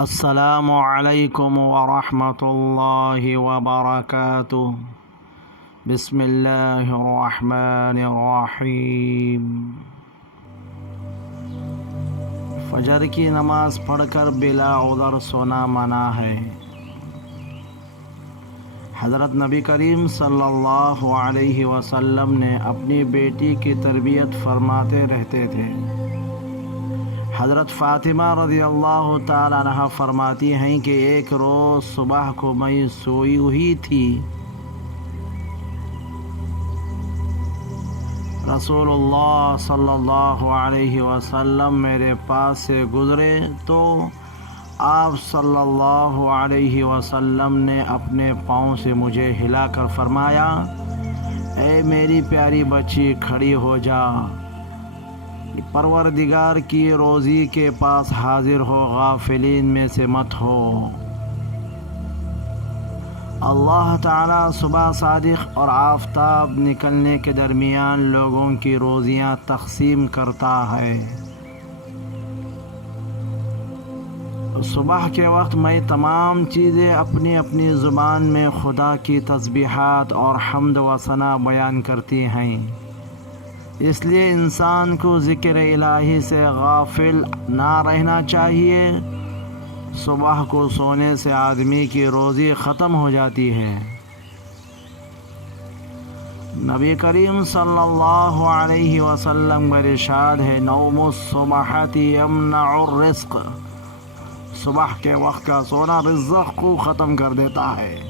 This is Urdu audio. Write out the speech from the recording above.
السلام علیکم ورحمۃ اللہ وبرکاتہ۔ بسم اللہ الرحمن الرحیم۔ فجر کی نماز پڑھ کر بلا عذر سونا منع ہے۔ حضرت نبی کریم صلی اللہ علیہ وسلم نے اپنی بیٹی کی تربیت فرماتے رہتے تھے۔ حضرت فاطمہ رضی اللہ تعالی عنہ فرماتی ہیں کہ ایک روز صبح کو میں سوئی ہوئی تھی، رسول اللہ صلی اللہ علیہ وسلم میرے پاس سے گزرے تو آپ صلی اللہ علیہ وسلم نے اپنے پاؤں سے مجھے ہلا کر فرمایا، اے میری پیاری بچی کھڑی ہو جا، پروردگار کی روزی کے پاس حاضر ہو، غافلین میں سے مت ہو۔ اللہ تعالیٰ صبح صادق اور آفتاب نکلنے کے درمیان لوگوں کی روزیاں تقسیم کرتا ہے۔ صبح کے وقت میں تمام چیزیں اپنی اپنی زبان میں خدا کی تسبیحات اور حمد و ثنا بیان کرتی ہیں، اس لیے انسان کو ذکر الہی سے غافل نہ رہنا چاہیے۔ صبح کو سونے سے آدمی کی روزی ختم ہو جاتی ہے۔ نبی کریم صلی اللہ علیہ وسلم کا ارشاد ہے، نوم الصبحۃ یمنع الرزق، صبح کے وقت کا سونا رزق کو ختم کر دیتا ہے۔